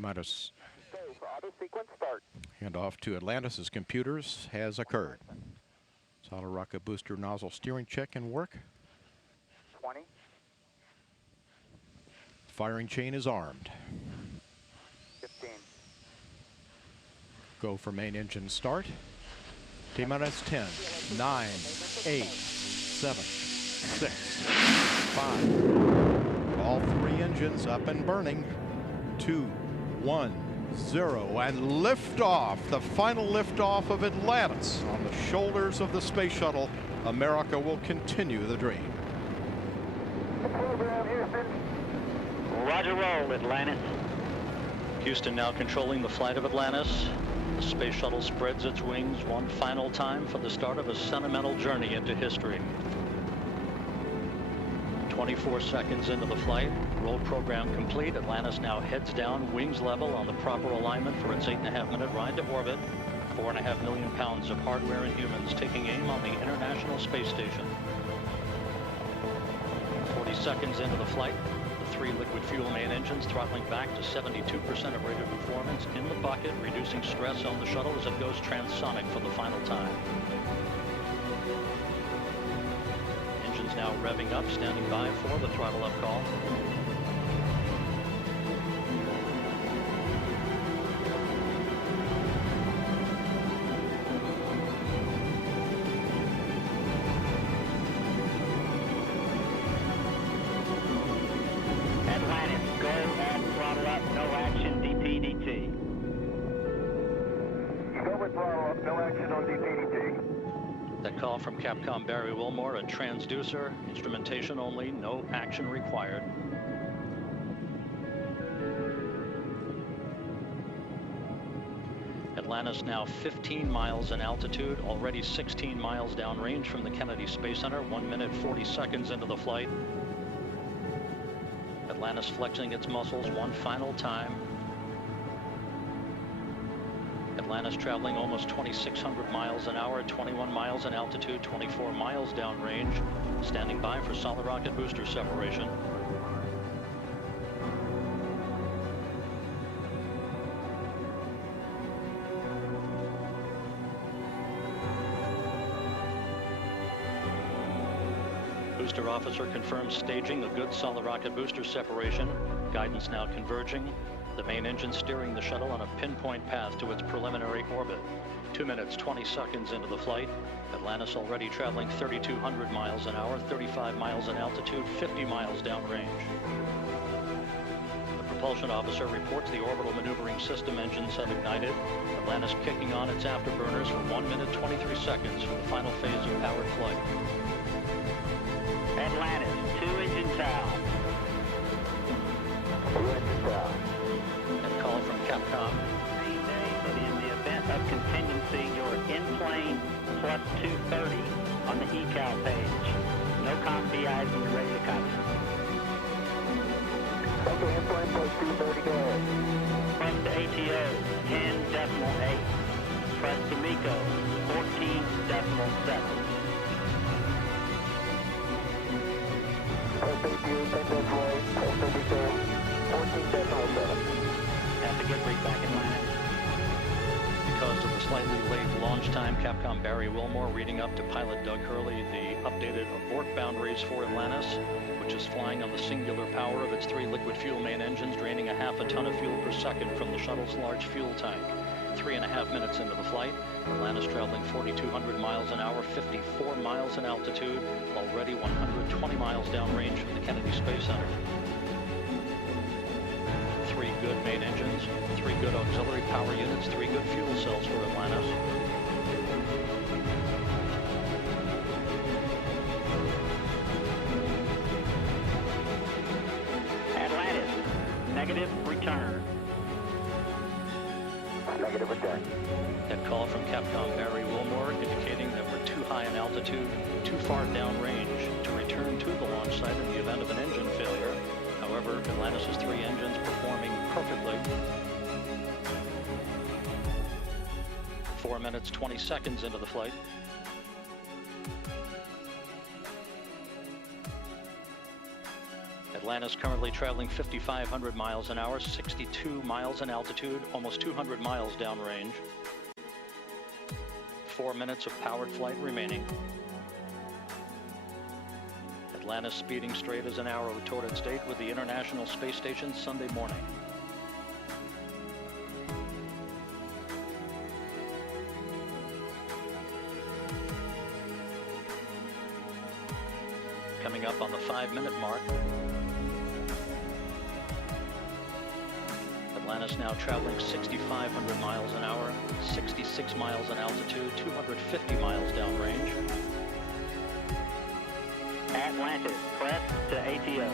T-minus. Okay, for auto sequence start. Handoff to Atlantis' computers has occurred. Solid rocket booster nozzle steering check and work. 20. Firing chain is armed. 15. Go for main engine start. T-minus 10, 9, 8, 7, 6, 5. All three engines up and burning. 2, 1, 0, and liftoff. The final liftoff of Atlantis on the shoulders of the space shuttle. America will continue the dream. Program, Houston. Roger, roll, Atlantis. Houston now controlling the flight of Atlantis. The space shuttle spreads its wings one final time for the start of a sentimental journey into history. 24 seconds into the flight, roll program complete. Atlantis now heads down, wings level on the proper alignment for its 8.5-minute ride to orbit. 4.5 million pounds of hardware and humans taking aim on the International Space Station. 40 seconds into the flight, the three liquid fuel main engines throttling back to 72% of rated performance in the bucket, reducing stress on the shuttle as it goes transonic for the final time. Engines now revving up, standing by for the throttle up call. From Capcom Barry Wilmore, a transducer, instrumentation only, no action required. Atlantis now 15 miles in altitude, already 16 miles downrange from the Kennedy Space Center, 1 minute 40 seconds into the flight. Atlantis flexing its muscles one final time. Atlantis traveling almost 2,600 miles an hour, 21 miles in altitude, 24 miles downrange, standing by for solid rocket booster separation. Booster officer confirms staging a good solid rocket booster separation. Guidance now converging. The main engine steering the shuttle on a pinpoint path to its preliminary orbit. 2 minutes, 20 seconds into the flight. Atlantis already traveling 3,200 miles an hour, 35 miles in altitude, 50 miles downrange. The propulsion officer reports the orbital maneuvering system engines have ignited. Atlantis kicking on its afterburners for 1 minute, 23 seconds for the final phase of powered flight. Atlantis, 2 engine down. 2 engine down. And call from Capcom. But in the event of contingency, you're in plane plus 230 on the ecal page. No com VIs when you're ready to copy. Okay, in plane plus 230, go ahead. Plus to ATO, 10.8. Plus to MECO, 14.7. Plus ATO, 10.8, plus MECO, 14.7. Have to get right back in line. Because of the slightly late launch time, Capcom Barry Wilmore reading up to pilot Doug Hurley the updated abort boundaries for Atlantis, which is flying on the singular power of its 3 liquid fuel main engines, draining a half a ton of fuel per second from the shuttle's large fuel tank. 3.5 minutes into the flight, Atlantis traveling 4,200 miles an hour, 54 miles in altitude, already 120 miles downrange from the Kennedy Space Center. 3 good main engines, 3 good auxiliary power units, 3 good fuel cells for Atlantis. Atlantis, negative return. Negative return. That call from Capcom Barry Wilmore indicating that we're too high in altitude, too far downrange to return to the launch site in the event of an engine failure. However, Atlantis' 3 engines performing perfectly. 4 minutes, 20 seconds into the flight. Atlantis currently traveling 5,500 miles an hour, 62 miles in altitude, almost 200 miles downrange. 4 minutes of powered flight remaining. Atlantis speeding straight as an arrow toward its date with the International Space Station Sunday morning. Coming up on the 5-minute mark. Atlantis now traveling 6,500 miles an hour, 66 miles in altitude, 250 miles downrange. Atlantis, press to ATO.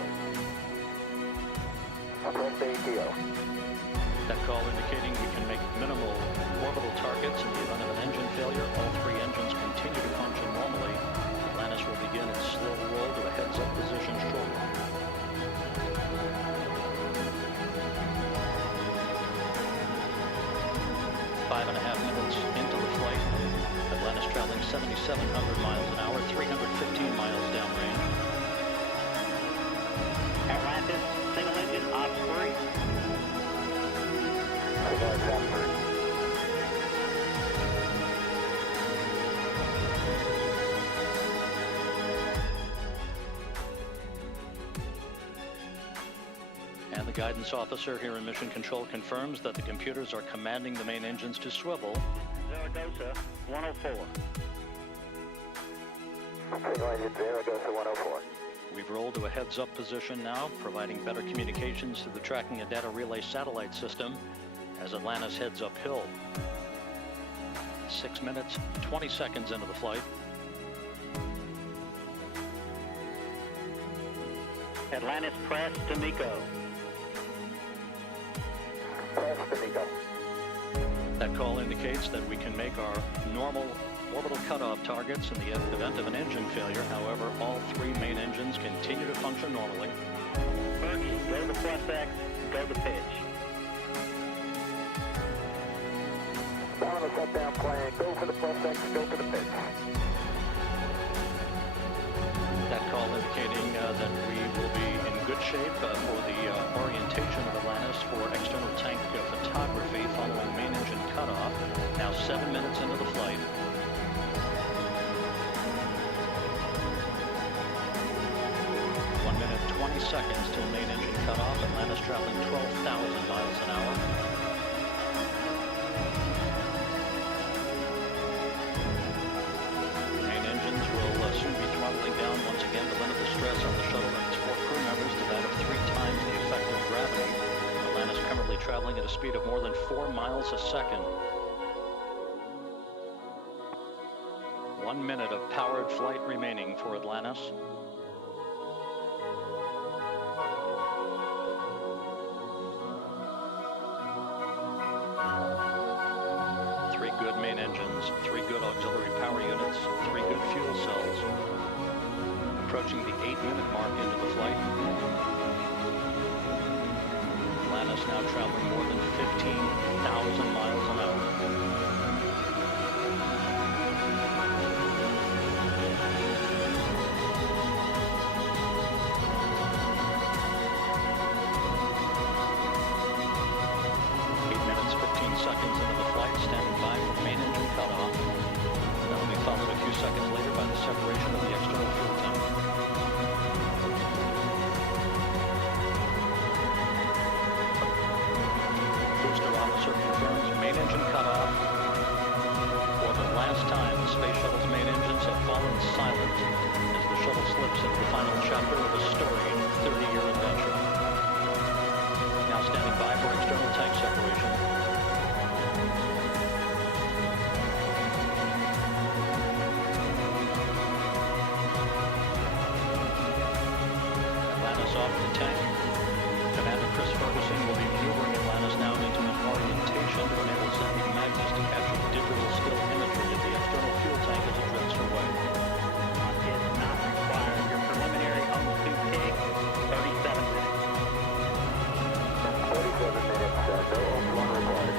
Press to ATO. That call indicating we can make minimal orbital targets in the event of an engine failure. All 3 engines continue to function normally. Atlantis will begin its slow roll to a heads-up position shortly. 5.5 minutes into the flight. Atlantis traveling 7,700 miles an hour, 315 miles downrange. Atlantis, single engine ops free. Single engine ops free. And the guidance officer here in Mission Control confirms that the computers are commanding the main engines to swivel. Zaragoza, 104. Single engine Zaragoza 104. We've rolled to a heads-up position now, providing better communications to the tracking and data relay satellite system as Atlantis heads uphill. 6 minutes, 20 seconds into the flight. Atlantis, press to MECO. Press to MECO. That call indicates that we can make our normal orbital cutoff targets in the event of an engine failure. However, all 3 main engines continue to function normally. Fergie, go to plus X, go to pitch. Down the shutdown plan, go for the plus X, go for the pitch. That call indicating that we will be in good shape for the orientation of Atlantis for external tank photography following main engine cutoff. Now 7 minutes into the flight. 1 minute, 20 seconds till main engine cutoff. Atlantis traveling 12,000 miles an hour. Main engines will soon be throttling down once again to limit the stress on the shuttle and its 4 crew members to that of 3 times the effective gravity. Atlantis currently traveling at a speed of more than 4 miles a second. 1 minute of powered flight remaining for Atlantis. Good main engines, 3 good auxiliary power units, 3 good fuel cells. Approaching the 8-minute mark into the flight. Atlantis now traveling more than 15,000 miles an hour. Seconds into the flight, standing by for main engine cutoff. That will be followed a few seconds later by the separation of the external fuel tank. Booster officer confirms main engine cutoff. For the last time, the space shuttle's main engines have fallen silent as the shuttle slips into the final chapter of a storied 30-year adventure. Now standing by for external tank separation. Off the tank. Commander Chris Ferguson will be maneuvering Atlantis now into an orientation to enable sending magnets to capture digital still imagery of the external fuel tank as it drifts away. Is not required. Your preliminary home to TIG, 37 minutes. 37 minutes, no home required.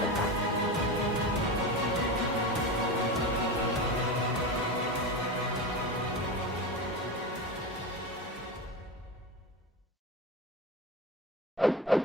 Atlantis.